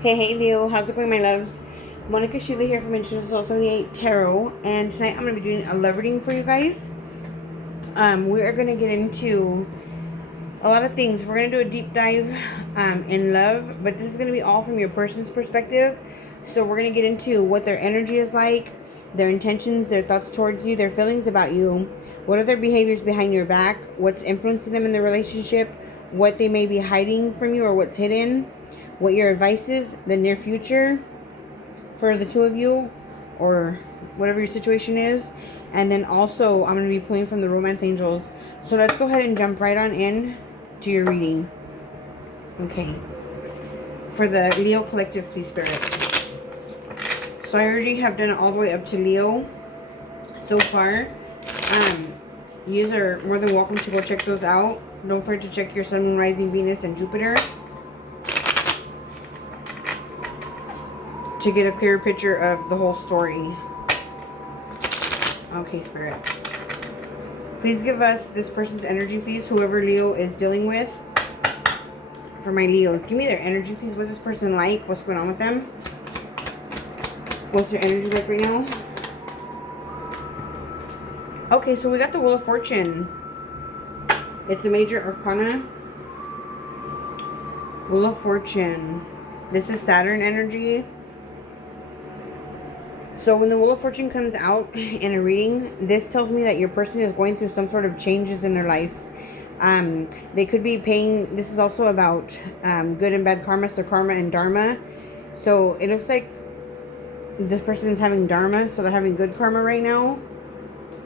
Hey Leo, how's it going, my loves? Monica Sheila here from IntuitiveSoul 78 Tarot, and tonight I'm going to be doing a love reading for you guys. We are going to get into a lot of things. We're going to do a deep dive in love, but this is going to be all from your person's perspective. So we're going to get into what their energy is like, their intentions, their thoughts towards you, their feelings about you, what are their behaviors behind your back, what's influencing them in the relationship, what they may be hiding from you or what's hidden, what your advice is, the near future for the two of you, or whatever your situation is. And then also, I'm going to be pulling from the romance angels. So let's go ahead and jump right on in to your reading. Okay. For the Leo collective, please, Spirit. So I already have done it all the way up to Leo so far. You are more than welcome to go check those out. Don't forget to check your Sun, Moon, Rising, Venus, and Jupiter to get a clearer picture of the whole story. Okay, Spirit. Please give us this person's energy, please. Whoever Leo is dealing with. For my Leos, give me their energy, please. What's this person like? What's going on with them? What's their energy like right now? Okay, so we got the Wheel of Fortune. It's a major arcana. Wheel of Fortune. This is Saturn energy. So when the Wheel of Fortune comes out in a reading, this tells me that your person is going through some sort of changes in their life. They could be paying, this is also about good and bad karma, so karma and dharma. So it looks like this person is having dharma, so they're having good karma right now.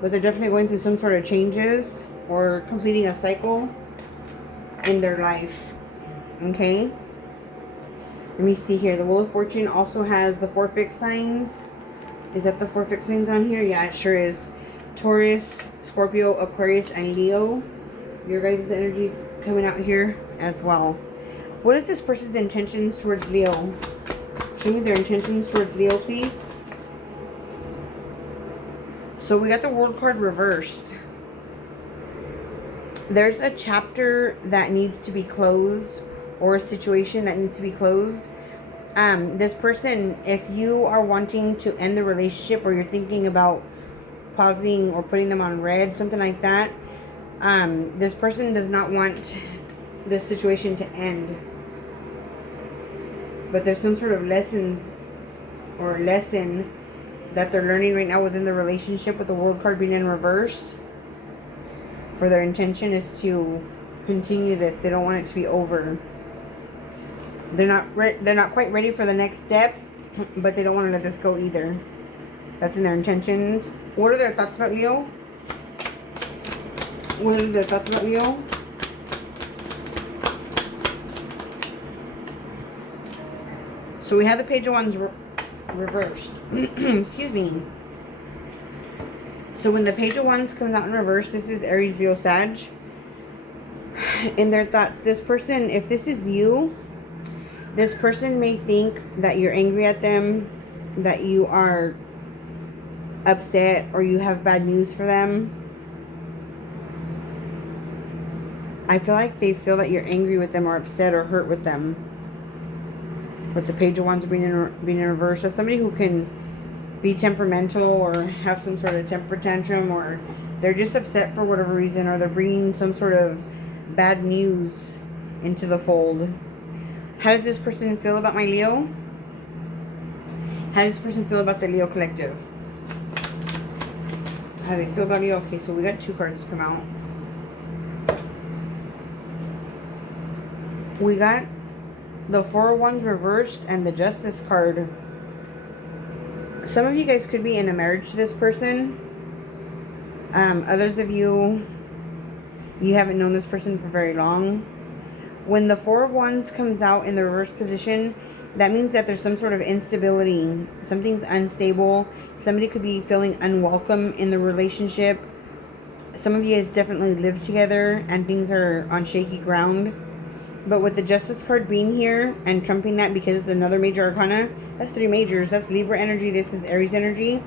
But they're definitely going through some sort of changes or completing a cycle in their life. Okay? Let me see here. The Wheel of Fortune also has the 4 fixed signs. Is that the 4 fixed signs on here? Yeah, it sure is. Taurus, Scorpio, Aquarius, and Leo. Your guys' energies coming out here as well. What is this person's intentions towards Leo? Show me their intentions towards Leo, please. So we got the World card reversed. There's a chapter that needs to be closed, or a situation that needs to be closed. This person, if you are wanting to end the relationship, or you're thinking about pausing or putting them on red, something like that, this person does not want this situation to end. But there's some sort of lessons or lesson that they're learning right now within the relationship, with the World card being in reverse. For their intention is to continue this. They don't want it to be over. They're not quite ready for the next step, but they don't want to let this go either. That's in their intentions. What are their thoughts about Leo? What are their thoughts about Leo? So we have the Page of Wands reversed. Excuse me. So when the Page of Wands comes out in reverse, this is Aries, Leo, Sag. In their thoughts, this person, if this is you, this person may think that you're angry at them, that you are upset, or you have bad news for them. I feel like they feel that you're angry with them, or upset, or hurt with them. With the Page of Wands being in reverse. So somebody who can be temperamental, or have some sort of temper tantrum, or they're just upset for whatever reason, or they're bringing some sort of bad news into the fold. How does this person feel about my Leo? How does this person feel about the Leo collective? How do they feel about Leo? Okay, so we got 2 cards come out. We got the 4 of Wands reversed and the Justice card. Some of you guys could be in a marriage to this person. Others of you, you haven't known this person for very long. When the 4 of Wands comes out in the reverse position, that means that there's some sort of instability. Something's unstable. Somebody could be feeling unwelcome in the relationship. Some of you guys definitely live together and things are on shaky ground. But with the Justice card being here and trumping that, because it's another major arcana, that's 3 majors. That's Libra energy. This is Aries energy.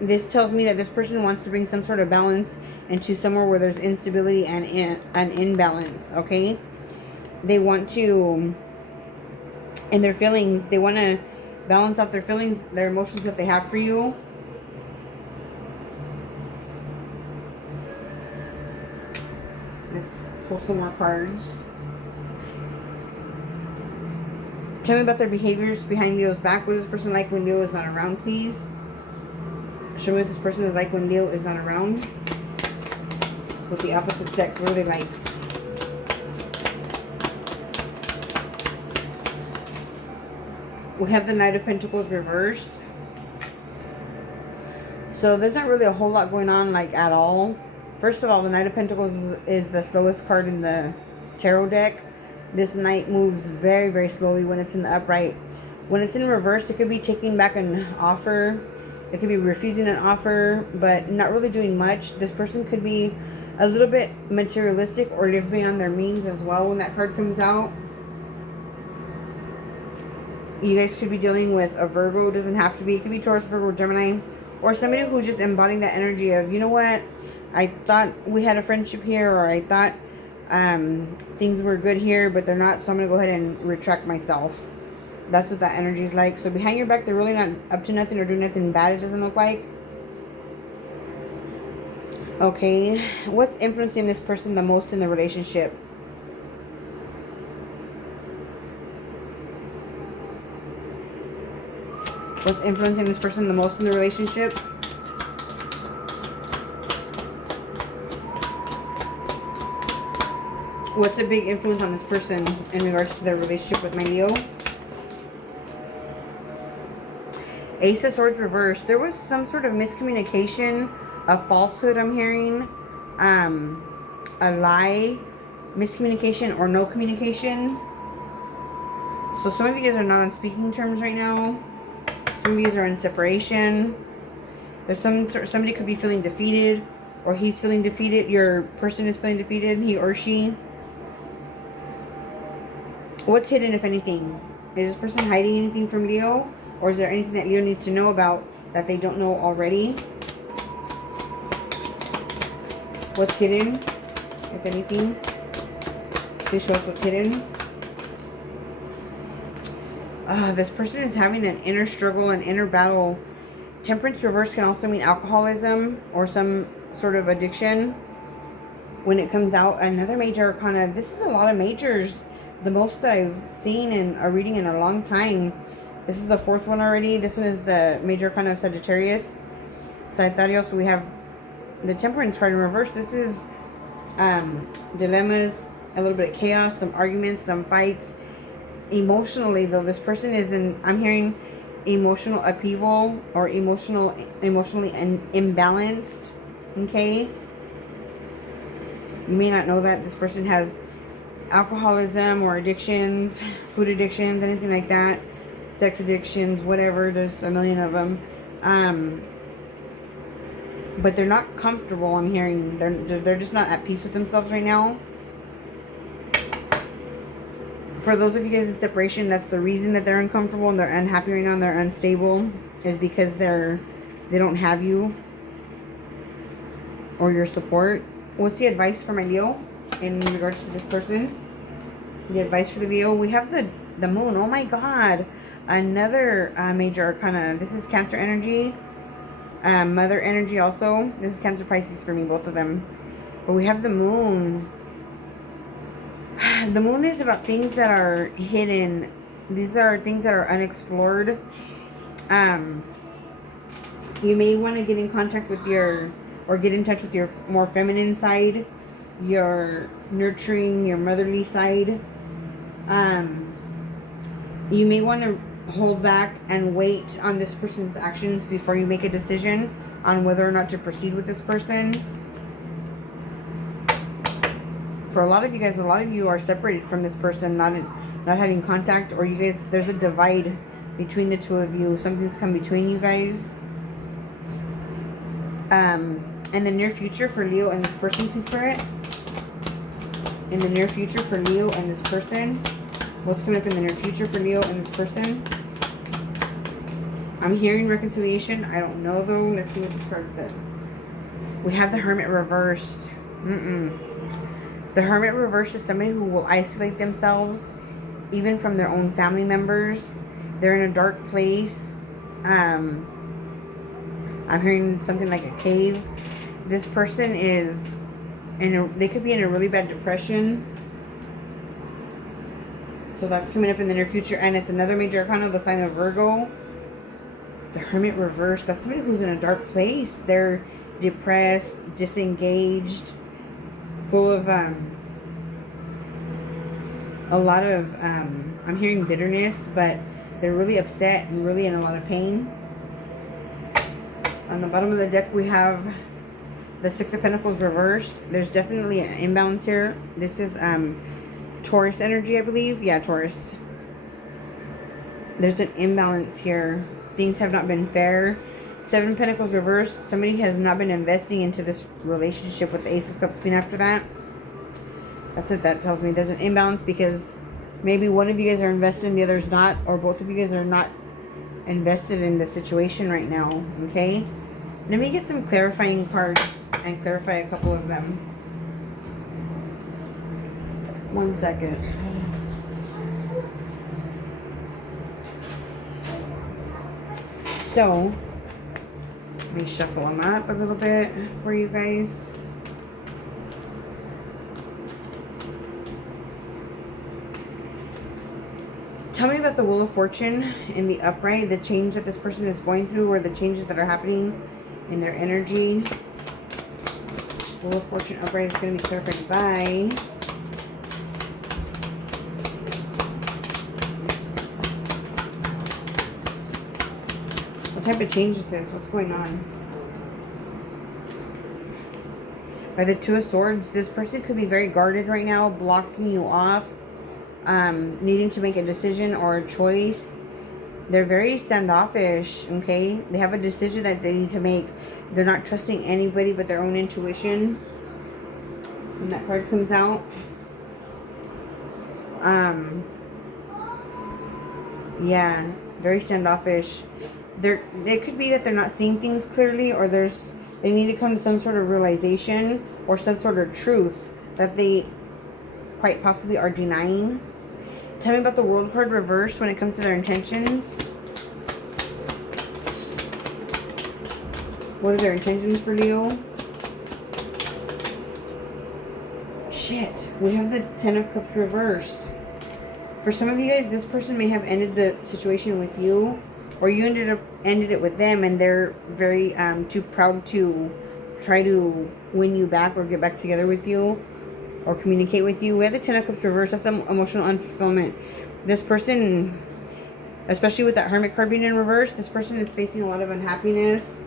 this tells me that this person wants to bring some sort of balance into somewhere where there's instability and an imbalance, okay? They want to, in their feelings, they want to balance out their feelings, their emotions that they have for you. Let's pull some more cards. Tell me about their behaviors behind Leo's back. What does this person like when Leo is not around, please? Show me what this person is like when Leo is not around. With the opposite sex, what are they like? We have the Knight of Pentacles reversed. So there's not really a whole lot going on, like, at all. First of all, the Knight of Pentacles is the slowest card in the tarot deck. This Knight moves very, very slowly when it's in the upright. When it's in reverse, it could be taking back an offer. It could be refusing an offer, but not really doing much. This person could be a little bit materialistic or live beyond their means as well when that card comes out. You guys could be dealing with a Virgo. It doesn't have to be. It could be Taurus, Virgo, Gemini. Or somebody who's just embodying that energy of, you know what? I thought we had a friendship here, or I thought things were good here, but they're not, so I'm going to go ahead and retract myself. That's what that energy is like. So behind your back, they're really not up to nothing or doing nothing bad, it doesn't look like. Okay. What's influencing this person the most in the relationship? What's influencing this person the most in the relationship? What's a big influence on this person in regards to their relationship with my Leo? Ace of Swords reversed. There was some sort of miscommunication, a falsehood I'm hearing, a lie, miscommunication, or no communication. So some of you guys are not on speaking terms right now. Some of you guys are in separation. There's somebody could be feeling defeated, or he's feeling defeated. Your person is feeling defeated, he or she. What's hidden, if anything? Is this person hiding anything from Leo? Or is there anything that Leo needs to know about that they don't know already? What's hidden, if anything? Please show us what's hidden. This person is having an inner struggle, an inner battle. Temperance reverse can also mean alcoholism or some sort of addiction. When it comes out, another major arcana. This is a lot of majors. The most that I've seen in a reading in a long time. This is the fourth one already. This one is the major arcana of Sagittarius. Sagittarius, we have the Temperance card in reverse. This is dilemmas, a little bit of chaos, some arguments, some fights. Emotionally, though, this person is in, I'm hearing emotional upheaval or emotionally imbalanced. Okay? You may not know that this person has alcoholism or addictions, food addictions, anything like that. Sex addictions, whatever. There's a million of them. But they're not comfortable, I'm hearing. They're just not at peace with themselves right now. For those of you guys in separation, that's the reason that they're uncomfortable and they're unhappy right now and they're unstable, is because they don't have you or your support. What's the advice for my Leo in regards to this person? The advice for the Leo, we have the moon. Oh my god. Another major arcana. This is Cancer energy. Mother energy also. This is Cancer Pisces for me, both of them. But we have the moon. The moon is about things that are hidden. These are things that are unexplored. You may want to get in contact with or get in touch with your more feminine side, your nurturing, your motherly side. You may want to hold back and wait on this person's actions before you make a decision on whether or not to proceed with this person. For a lot of you guys, a lot of you are separated from this person, not having contact, or you guys, there's a divide between the two of you. Something's come between you guys. In the near future for Leo and this person, please, Spirit. In the near future for Leo and this person. What's coming up in the near future for Leo and this person? I'm hearing reconciliation. I don't know though. Let's see what this card says. We have the Hermit reversed. The Hermit reversed is somebody who will isolate themselves even from their own family members. They're in a dark place. I'm hearing something like a cave. This person is they could be in a really bad depression. So that's coming up in the near future. And it's another major arcana, the sign of Virgo. The Hermit reversed. That's somebody who's in a dark place. They're depressed, disengaged, full of a lot of I'm hearing bitterness, but they're really upset and really in a lot of pain. On the bottom of the deck we have the Six of Pentacles reversed. There's definitely an imbalance here. This is Taurus energy, I believe. Yeah, Taurus. There's an imbalance here. Things have not been fair. Seven of Pentacles reversed. Somebody has not been investing into this relationship with the Ace of Cups being after that. That's what that tells me. There's an imbalance because maybe one of you guys are invested and the other's not. Or both of you guys are not invested in the situation right now. Okay? Let me get some clarifying cards and clarify a couple of them. 1 second. So, let me shuffle them up a little bit for you guys. Tell me about the Wheel of Fortune in the upright, the change that this person is going through or the changes that are happening in their energy. Wheel of Fortune upright is going to be clarified by what type of change is this? What's going on? By the Two of Swords, this person could be very guarded right now, blocking you off, needing to make a decision or a choice. They're very standoffish, okay? They have a decision that they need to make. They're not trusting anybody but their own intuition. When that card comes out. Yeah, very standoffish. It could be that they're not seeing things clearly, or they need to come to some sort of realization or some sort of truth that they quite possibly are denying. Tell me about the World card reversed when it comes to their intentions. What are their intentions for Leo? Shit. We have the Ten of Cups reversed. For some of you guys, this person may have ended the situation with you, or you ended it with them, and they're very too proud to try to win you back or get back together with you or communicate with you. We have the Ten of Cups reversed. That's emotional unfulfillment. This person, especially with that Hermit card being in reverse, this person is facing a lot of unhappiness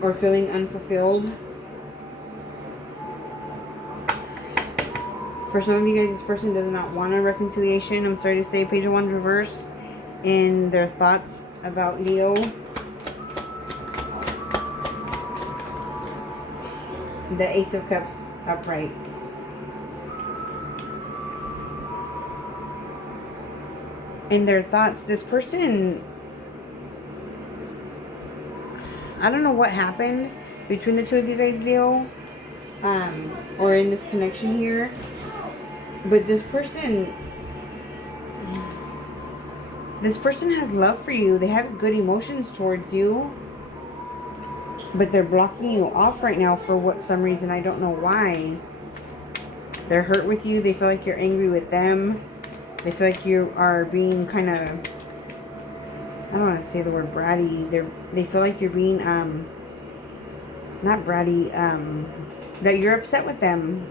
or feeling unfulfilled. For some of you guys, this person does not want a reconciliation. I'm sorry to say, Page of Wands reversed in their thoughts about Leo. The Ace of Cups upright. In their thoughts, this person, I don't know what happened between the two of you guys, Leo, or in this connection here, but this person has love for you. They have good emotions towards you, but they're blocking you off right now for some reason. I don't know why. They're hurt with you. They feel like you're angry with them. They feel like you are being kind of, I don't want to say the word bratty. They feel like you're being, not bratty, that you're upset with them.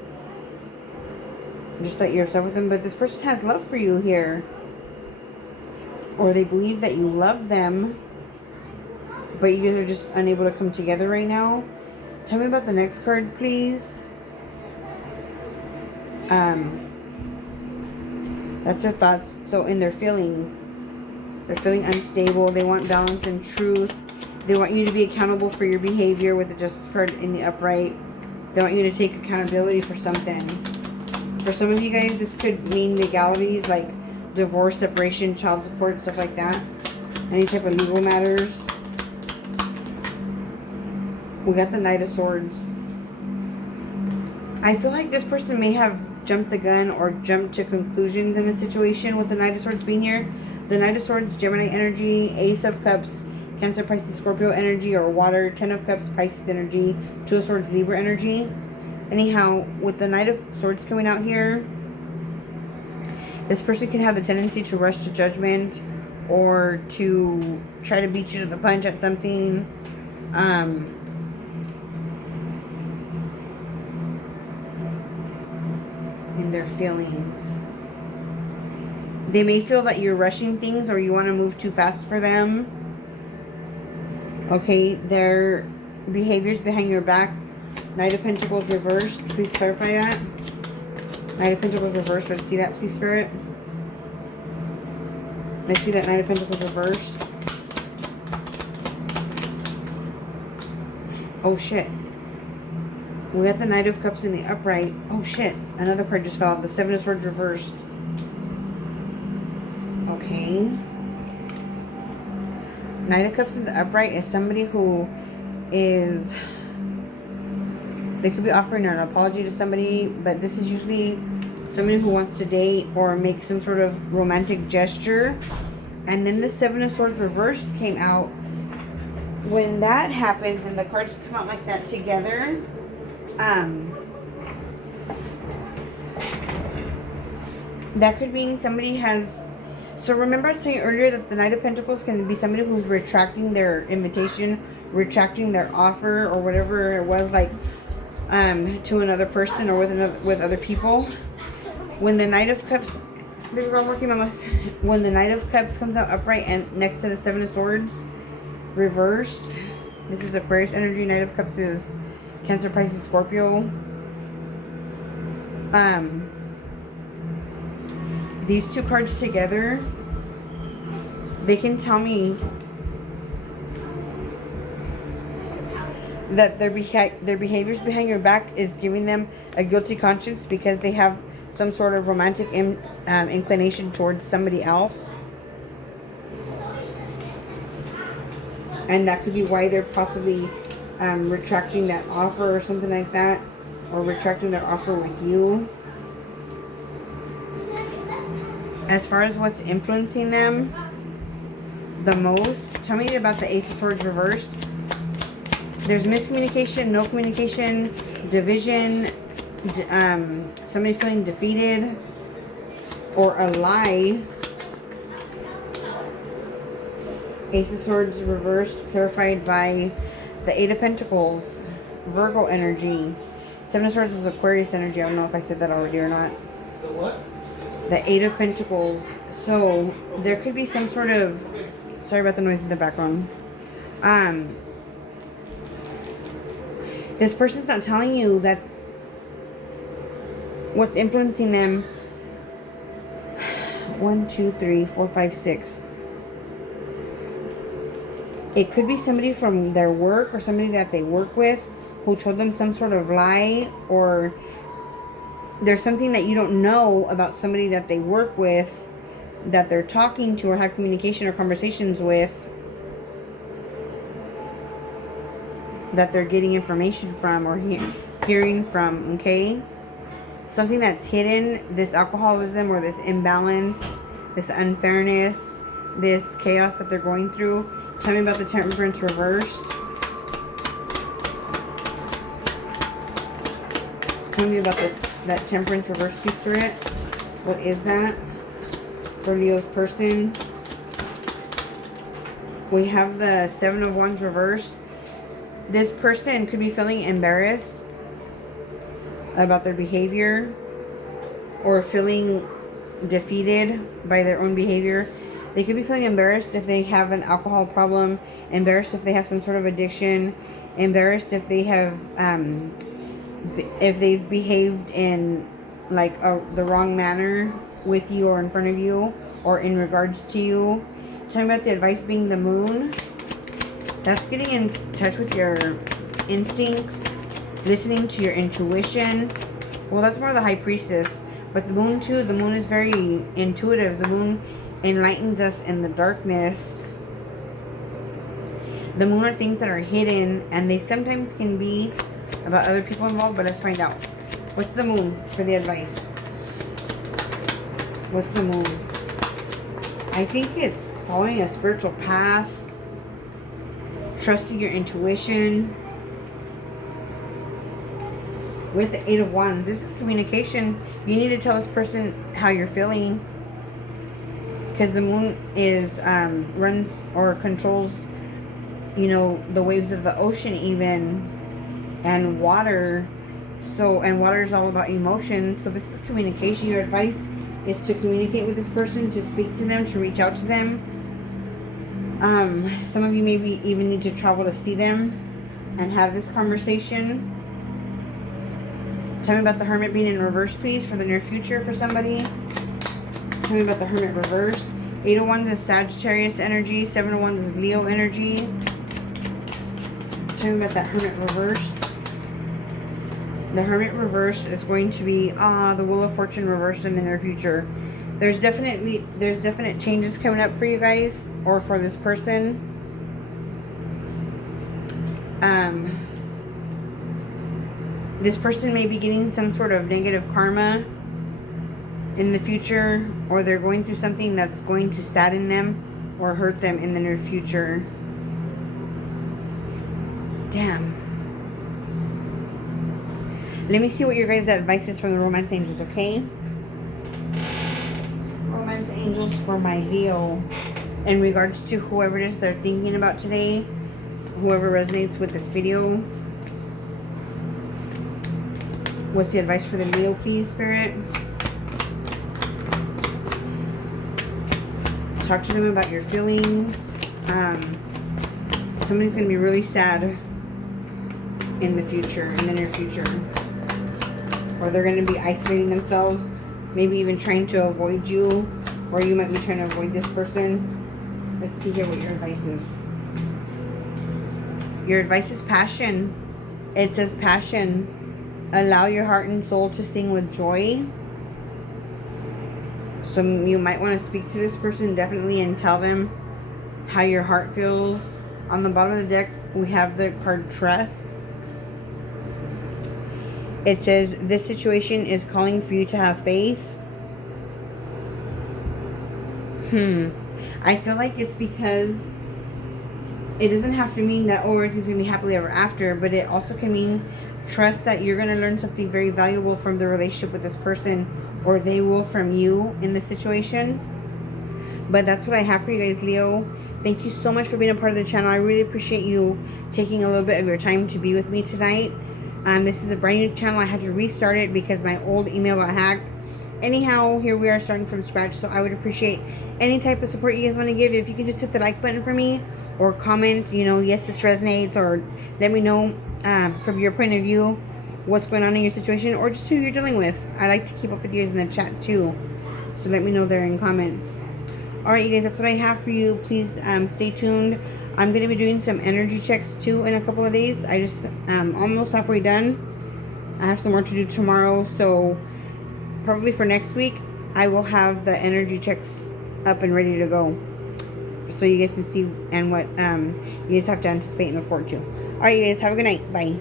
Just that you're upset with them. But this person has love for you here. Or they believe that you love them, but you guys are just unable to come together right now. Tell me about the next card, please. That's their thoughts. So in their feelings, they're feeling unstable. They want balance and truth. They want you to be accountable for your behavior with the Justice card in the upright. They want you to take accountability for something. For some of you guys, this could mean legalities like divorce, separation, child support, stuff like that. Any type of legal matters. We got the Knight of Swords. I feel like this person may have jumped the gun or jumped to conclusions in a situation with the Knight of Swords being here. The Knight of Swords, Gemini energy, Ace of Cups, Cancer, Pisces, Scorpio energy, or water, 10 of Cups, Pisces energy, 2 of Swords, Libra energy. Anyhow, with the Knight of Swords coming out here, this person can have the tendency to rush to judgment or to try to beat you to the punch at something. In their feelings. They may feel that you're rushing things or you want to move too fast for them. Okay, their behaviors behind your back. Knight of Pentacles reversed. Please clarify that. Knight of Pentacles reversed. Let's see that, please, Spirit. Let's see that Knight of Pentacles reversed. Oh, shit. We got the Knight of Cups in the upright. Oh, shit. Another card just fell out. The Seven of Swords reversed. Okay. Knight of Cups in the upright is somebody who is... They could be offering an apology to somebody, but this is usually somebody who wants to date or make some sort of romantic gesture. And then the Seven of Swords reversed came out. When that happens and the cards come out like that together... that could mean somebody has... So remember I was telling you earlier that the Knight of Pentacles can be somebody who's retracting their invitation, retracting their offer, or whatever it was, like to another person or with other people. When the Knight of Cups... Baby girl, I'm working on this. When the Knight of Cups comes out upright and next to the Seven of Swords reversed, this is Aquarius energy. Knight of Cups is Cancer, Pisces, Scorpio. These two cards together, they can tell me that their behaviors behind your back is giving them a guilty conscience because they have some sort of romantic inclination towards somebody else. And that could be why they're possibly retracting that offer or something like that, or retracting their offer with you. As far as what's influencing them the most, tell me about the Ace of Swords reversed. There's miscommunication, no communication, division, somebody feeling defeated, or a lie. Ace of Swords reversed, clarified by the Eight of Pentacles, Virgo energy. Seven of Swords is Aquarius energy. I don't know if I said that already or not. The what? The Eight of Pentacles. So there could be some sort of... Sorry about the noise in the background. This person's not telling you that what's influencing them. 1, 2, 3, 4, 5, 6. It could be somebody from their work or somebody that they work with who told them some sort of lie, or there's something that you don't know about somebody that they work with, that they're talking to or have communication or conversations with, that they're getting information from or hearing from, okay? Something that's hidden, this alcoholism or this imbalance, this unfairness, this chaos that they're going through. Tell me about the Temperance reversed. Tell me about that Temperance reverse, Spirit. What is that for Leo's person? We have the Seven of Wands reversed. This person could be feeling embarrassed about their behavior or feeling defeated by their own behavior. They could be feeling embarrassed if they have an alcohol problem, embarrassed if they have some sort of addiction, embarrassed if they have if they've behaved in like the wrong manner with you or in front of you or in regards to you. Talking about the advice being the Moon. That's getting in touch with your instincts, listening to your intuition. Well, that's more the High Priestess. But the Moon too, the Moon is very intuitive. The Moon enlightens us in the darkness. The moon are things that are hidden, and they sometimes can be about other people involved, but let's find out. What's the moon for the advice? What's the moon? I think it's following a spiritual path, trusting your intuition. With the 8 of Wands, this is communication. You need to tell this person how you're feeling, because the moon is runs or controls, you know, the waves of the ocean even, and water. So, and water is all about emotion. So this is communication. Your advice is to communicate with this person, to speak to them, to reach out to them. Some of you maybe even need to travel to see them and have this conversation. Tell me about the Hermit being in reverse, please, for the near future for somebody. Tell me about the Hermit reverse. 8 of Wands is Sagittarius energy. 7 of Wands is Leo energy. Tell me about that Hermit reverse. The Hermit reverse is going to be the Wheel of Fortune reversed in the near future. There's definite changes coming up for you guys, or for this person. This person may be getting some sort of negative karma in the future, or they're going through something that's going to sadden them or hurt them in the near future. Damn. Let me see what your guys' advice is from the Romance Angels, okay? Romance Angels for my Leo. In regards to whoever it is they're thinking about today, whoever resonates with this video. What's the advice for the Leo, please, Spirit? Talk to them about your feelings. Somebody's going to be really sad in the future, in the near future. Or they're going to be isolating themselves, maybe even trying to avoid you, or you might be trying to avoid this person. Let's see here what your advice is. Your advice is passion. It says passion. Allow your heart and soul to sing with joy. So you might want to speak to this person definitely and tell them how your heart feels. On the bottom of the deck, we have the card Trust. It says, this situation is calling for you to have faith. I feel like it's because it doesn't have to mean that, oh, everything's going to be happily ever after, but it also can mean trust that you're going to learn something very valuable from the relationship with this person, or they will from you in the situation. But that's what I have for you guys, Leo. Thank you so much for being a part of the channel. I really appreciate you taking a little bit of your time to be with me tonight. This is a brand new channel. I had to restart it because my old email got hacked. Anyhow, here we are starting from scratch, so I would appreciate any type of support you guys want to give. If you can just hit the like button for me, or comment, you know, yes, this resonates, or let me know from your point of view what's going on in your situation, or just who you're dealing with. I like to keep up with you guys in the chat too, so let me know there in comments. Alright, you guys, that's what I have for you. Please stay tuned. I'm going to be doing some energy checks too in a couple of days. I just almost halfway done. I have some more to do tomorrow, so probably for next week I will have the energy checks up and ready to go, so you guys can see and what you guys have to anticipate and look forward to. Alright, you guys, have a good night. Bye.